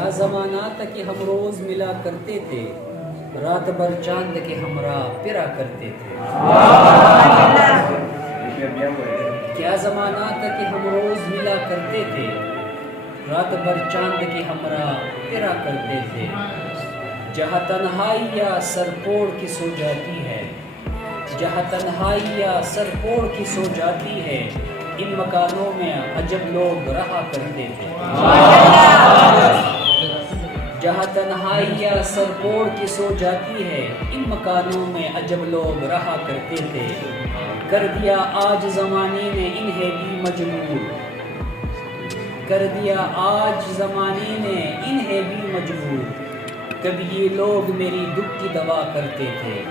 کیا زمانہ تھا کہ ہم روز ملا کرتے تھے، رات بھر چاند کے ہمراہ پھرا کرتے تھے۔ کیا زمانہ تھا کہ ہم روز ملا کرتے تھے، رات بھر چاند کے ہمراہ پھرا کرتے تھے۔ جہاں تنہائیاں سر پوڑ کی سو جاتی ہے، جہاں تنہائیاں سر پوڑ کی سو جاتی ہے، ان مکانوں میں عجب لوگ رہا کرتے تھے۔ جہاں تنہائیاں سر پوڑ کی سو جاتی ہے، ان مکانوں میں عجب لوگ رہا کرتے تھے۔ کر دیا آج زمانے نے انہیں بھی مجبور، کر دیا آج زمانے نے انہیں بھی مجبور، کبھی یہ لوگ میری دکھ کی دوا کرتے تھے۔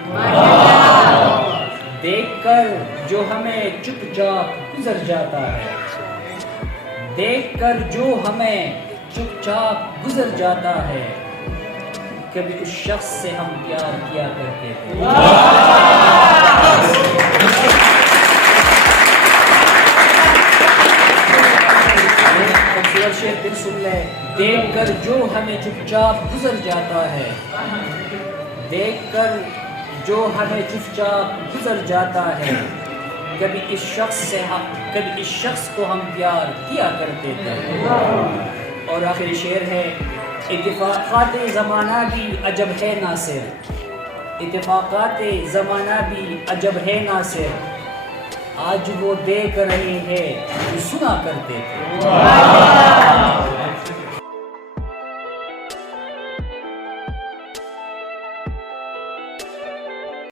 دیکھ کر جو ہمیں چپ چاپ گزر جاتا ہے، دیکھ کر جو ہمیں چپ چاپ گزر جاتا ہے، کبھی اس شخص سے ہم پیار کیا کرتے تھے۔ خوبصورت شعر پھر سن لے۔ دیکھ کر جو ہمیں چپ چاپ گزر جاتا ہے، دیکھ کر جو ہمیں چپ چاپ گزر جاتا ہے، کبھی اس شخص کو ہم پیار کیا کرتے تھے۔ اور آخری شعر ہے، اتفاقات زمانہ بھی عجب ہے ناصر، اتفاقات زمانہ بھی عجب ہے ناصر، آج وہ دیکھ رہے ہیں جو سنا کرتے تھے۔